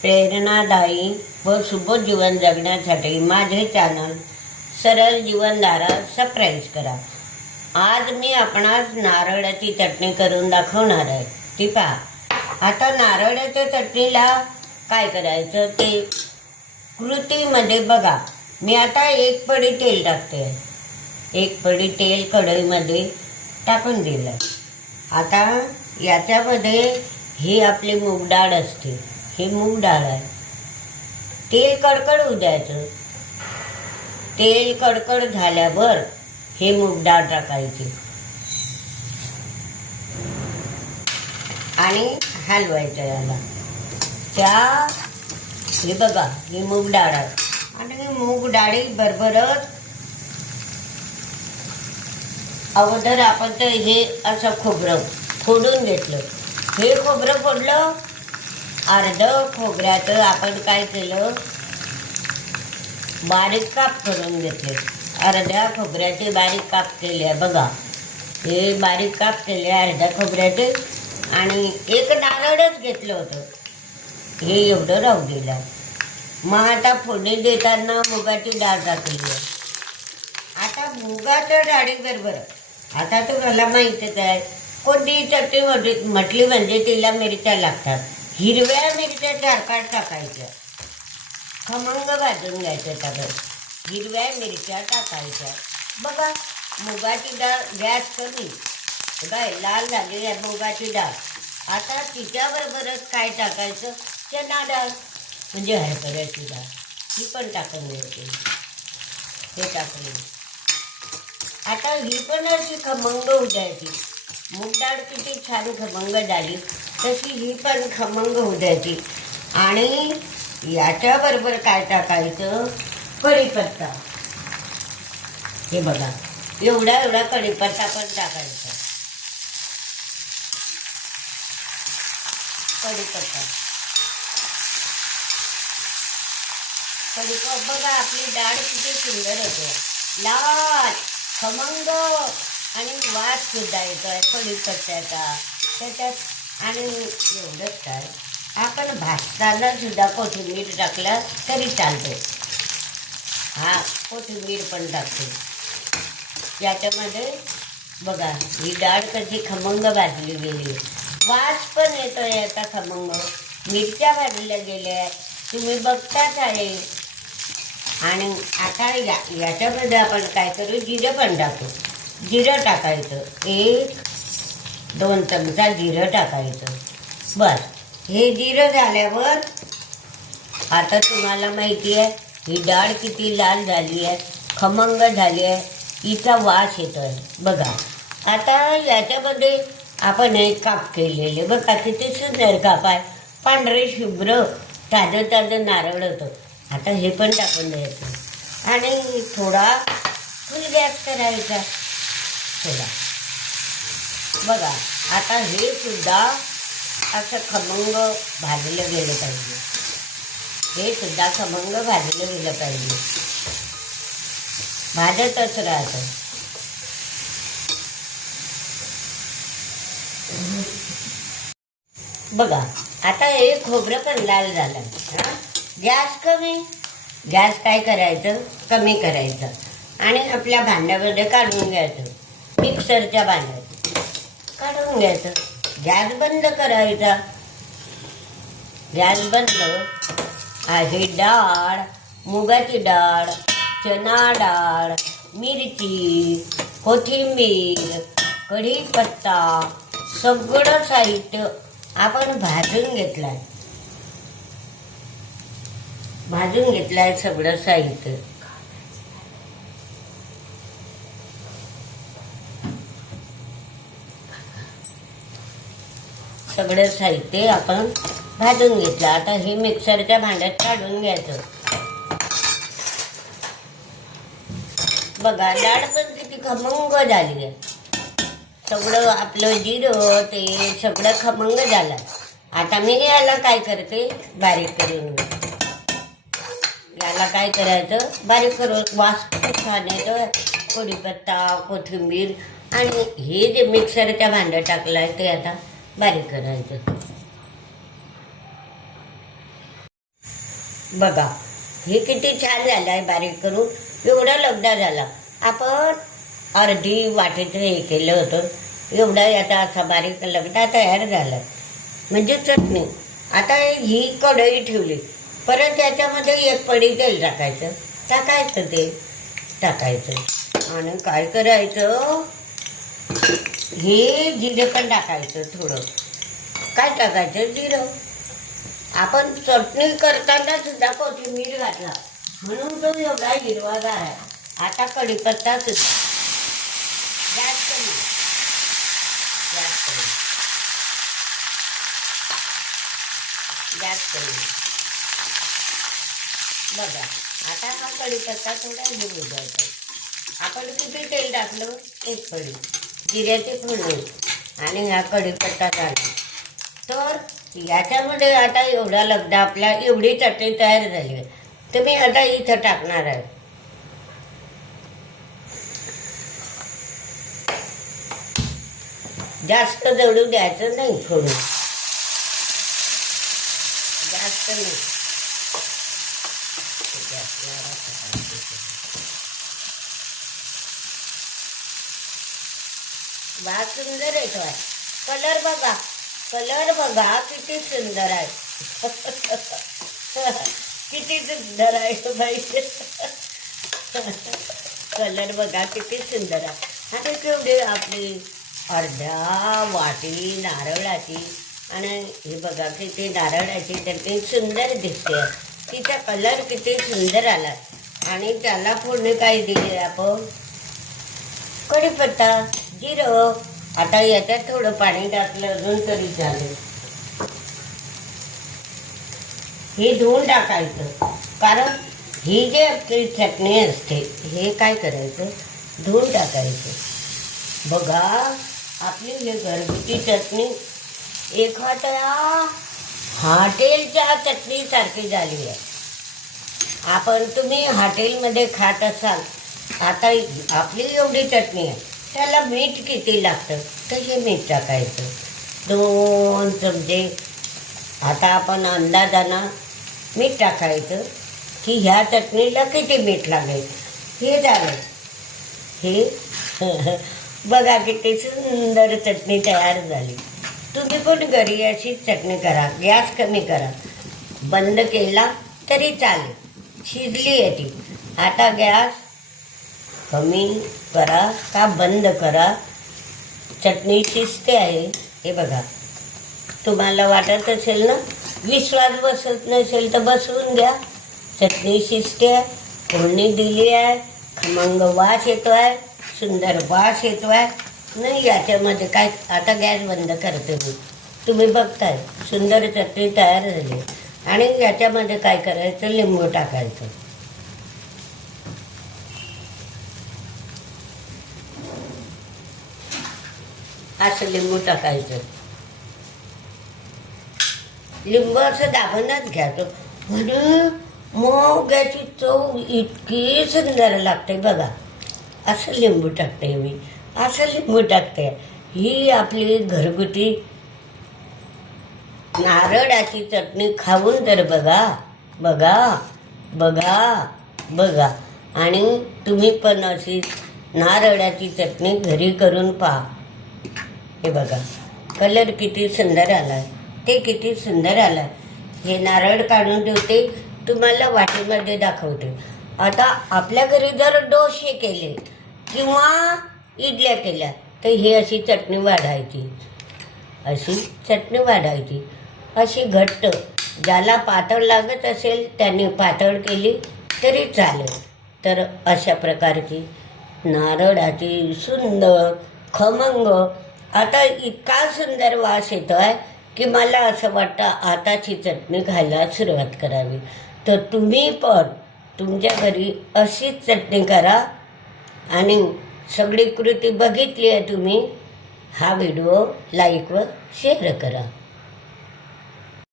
प्रेरणादायी व सुबोध जीवन जगण्यासाठी माझे चॅनल सरळ जीवनधारा सबस्क्राईब करा. आज मी आपणास नारळाची चटणी करून दाखवणार आहे. ती पहा. आता नारळाच्या चटणीला काय करायचं ते कृतीमध्ये बघा. मी आता एक पडी तेल टाकते. एक पडी तेल कढईमध्ये टाकून दिलं. आता याच्यामध्ये ही आपली मूग डाळ असते. हे मूग डाळ आहे. तेल कडकड होऊ द्यायचं. तेल कडकड झाल्यावर हे मूग डाळ टाकायची. आणि हलवायचं याला. त्या हे बघा ही मूग डाळ आहे. आणि मूग डाळी बरोबरच. अगोदर आपण तर हे असं खोबरं फोडून घेतलं. हे खोबरं फोडलं अर्ध खोबऱ्याचं आपण काय केलं? बारीक काप करून घेतले. अर्ध्या खोबऱ्याचे बारीक काप केले. आहे बघा हे बारीक काप केले अर्ध्या खोबऱ्याचे आणि एक नारळच घेतलं होतं. हे एवढं राहू दिलं. मग आता फोडणी देताना मुगाची डाळ टाकली आहे. आता मुगाच्या डाळीबरोबर आता तुम्हाला माहितीच आहे कोणतीही चटणी म्हटली म्हटली म्हणजे तिला मिरच्या लागतात. हिरव्या मिरच्या चार पाच टाकायच्या. खमंग भाजून घ्यायचं त्यावर हिरव्या मिरच्या टाकायच्या. बघा मुगाची डाळ गॅस कमी. काय लाल झाली आहे मुगाची डाळ. आता तिच्याबरोबरच काय टाकायचं? चना डाळ. म्हणजे हरभऱ्याची डाळ. ही पण टाकून घ्यायची. हे टाकली आता ही पण अशी खमंग उद्यायची मूग डाळ किती छान खमंग झाली. तशी ही पण खमंग होऊ द्यायची आणि याच्याबरोबर काय टाकायचं? कढीपत्ता. हे बघा एवढा एवढा कढीपत्ता पण टाकायचा. कढीपत्ता. कढीपत्ता बघा आपली डाळ किती सुंदर होते लाल खमंग. आणि वास सुद्धा येतोय कढीपत्त्याचा त्याच्यात आणि एवढंच काय. आपण भाजताना सुद्धा कोथिंबीर टाकला तरी चालते हा कोथिंबीर पण टाकते. याच्यामध्ये बघा ही डाळ कशी खमंग भाजली गेली. वास पण येतो याचा खमंग. मिरच्या भाजल्या गेल्या. तुम्ही बघताच आहे. आणि आता या याच्यामध्ये आपण काय करू जिरं पण टाकू. जिरं टाकायचं. एक दोन चमचा जिरं टाकायचं. बस हे जिरं झाल्यावर आता तुम्हाला माहिती आहे ही डाळ किती लाल झाली आहे खमंग झाली आहे हिचा वास येतो आहे बघा. आता याच्यामध्ये आपण एक काप केलेले. बघा किती सुंदर काप आहे. पांढरे शुभ्र ताजं ताजं नारळ होतं. आता हे पण टाकून द्यायचं. आणि थोडा फुल गॅस करायचा. थोडा बघा आता हे सुद्धा असं खमंग भाजलं गेलं पाहिजे. हे सुद्धा खमंग भाजलं गेलं पाहिजे. भाजतच राहतं. बघा आता हे खोबरं पण लाल झालं. गॅस कमी? गॅस काय करायचं? कमी करायचं. आणि आपल्या भांड्यामध्ये काढून घ्यायचं. मिक्सरच्या भांड्यात. काढून घ्यायचं. गॅस बंद करायचा. गॅस बंद आहे डाळ मुगाची डाळ चना डाळ मिरची कोथिंबीर कढीपत्ता सगळं साहित्य आपण भाजून घेतलाय. भाजून घेतलाय सगळं साहित्य. सगळं साहित्य आपण भाजून घेतलं. आता हे मिक्सरच्या भांड्यात काढून घ्यायचं. बघा डाळ पण किती खमंग झाली आहे. सगळं आपलं जिरं ते सगळं खमंग झालं. आता मी याला काय करते? बारीक करून. याला काय करायचं? बारीक करून वास खूप छान येतो. कढीपत्ता कोथिंबीर आणि हे जे मिक्सरच्या भांड्यात टाकलं आहे ते आता बारीक करायचं. बघा हे किती छान झालं आहे बारीक करून. एवढा लगदा झाला. आपण अर्धी वाटेचं हे केलं होतं. एवढा याचा असा बारीक लगदा तयार झाला. म्हणजे चटणी. आता ही कढई ठेवली. परत त्याच्यामध्ये एक पडी तेल टाकायचं. टाकायचं ते. टाकायचं. आणि काय करायचं? हे जिरे पण टाकायचं थोडं. काय टाकायचं? जिरं. आपण चटणी करताना सुद्धा कोथिंबीर घातला. म्हणून तो एवढा हिरवागार आहे. आता कढीपत्ता सुद्धा. गॅस कमी गॅस कमी गॅस कमी बघा आता हा कढीपत्ता थोडा हिरवू द्यायचा आपण किती तेल टाकलं? एक पडी जिऱ्याची फोडणी आणि हा कढीपत्ता झाला. तर याच्यामध्ये आता एवढा लगदा आपल्या एवढी चटणी तयार झाली आहे. तर मी आता इथं टाकणार आहे. जास्त जळू द्यायचं नाही फोडून जास्त नाही ठीक आहे, आपल्याला टाकायचं. बा सुंदर आहे आहे कलर बघा कलर बघा किती सुंदर आहे. किती सुंदर आहे हो बाई. कलर बघा किती सुंदर आहे. आणि केवढी आपली अर्ध्या वाटी नारळाची आणि हे बघा किती नारळाची तर ती सुंदर दिसते. तिचा कलर किती सुंदर आला. आणि त्याला पूर्ण काय दिले आपण? कढीपत्ता. जिरं. आता याच्यात थोडं पाणी टाकलं अजून तरी चालेल. हे धुवून टाकायचं. कारण ही जी आपली चटणी असते हे काय करायचं? धुवून टाकायचं. बघा आपली हे घरगुती चटणी एखाद्या हॉटेलच्या चटणीसारखी झाली आहे. आपण तुम्ही हॉटेलमध्ये खात असाल आता आपली एवढी चटणी आहे. त्याला मीठ किती लागतं? तर हे मीठ टाकायचं. दोन चमचे. आता आपण अंदाजानं मीठ टाकायचं की ह्या चटणीला किती मीठ लागेल? हे झालं. हे बघा किती सुंदर चटणी तयार झाली. तुम्ही पण घरी अशी चटणी करा. गॅस कमी करा. बंद केला तरी चालेल. शिजली आहे ती. आता गॅस कमी करा का बंद करा? चटणी शिजते आहे. हे बघा. तुम्हाला वाटत असेल ना? विश्वास बसत नसेल तर बसवून घ्या. चटणी शिजते आहे. फोडणी दिली आहे. खमंग वास येतो आहे सुंदर वास येतो आहे नाही याच्यामध्ये काय? आता गॅस बंद करते मी. तुम्ही बघताय. सुंदर चटणी तयार झाली. आणि याच्यामध्ये काय करायचं? लिंबू टाकायचं. असं लिंबू टाकायचं. लिंबू असं दाबूनच घ्यायचं. म्हणून मोग्याची चव इतकी सुंदर लागते बघा. असं लिंबू टाकते मी. असं लिंबू टाकते. ही आपली घरगुती नारळाची चटणी खाऊन तर बघा. बघा. बघा. बघा. आणि तुम्ही पण अशी नारळाची चटणी घरी करून पहा. हे बघा. कलर किती सुंदर आला. ते किती सुंदर आला. हे नारळ काढून ठेवते. तुम्हाला वाटीमध्ये दाखवते. आता आपल्या घरी जर डोसे केले किंवा इडल्या केल्या तर ही अशी चटणी वाढायची. अशी चटणी वाढायची. अशी घट्ट. ज्याला पातळ लागत असेल त्यांनी पातळ केली तरी चालेल. तर अशा प्रकारची नारळाची सुंदर खमंग आता इतका सुंदर वास येतो आहे की मला असं वाटतं आताची चटणी खायला सुरुवात करावी. तर तुम्ही पण तुमच्या घरी अशीच चटणी करा. आणि सगळी कृती बघितली आहे तुम्ही हा व्हिडिओ लाईक व शेअर करा.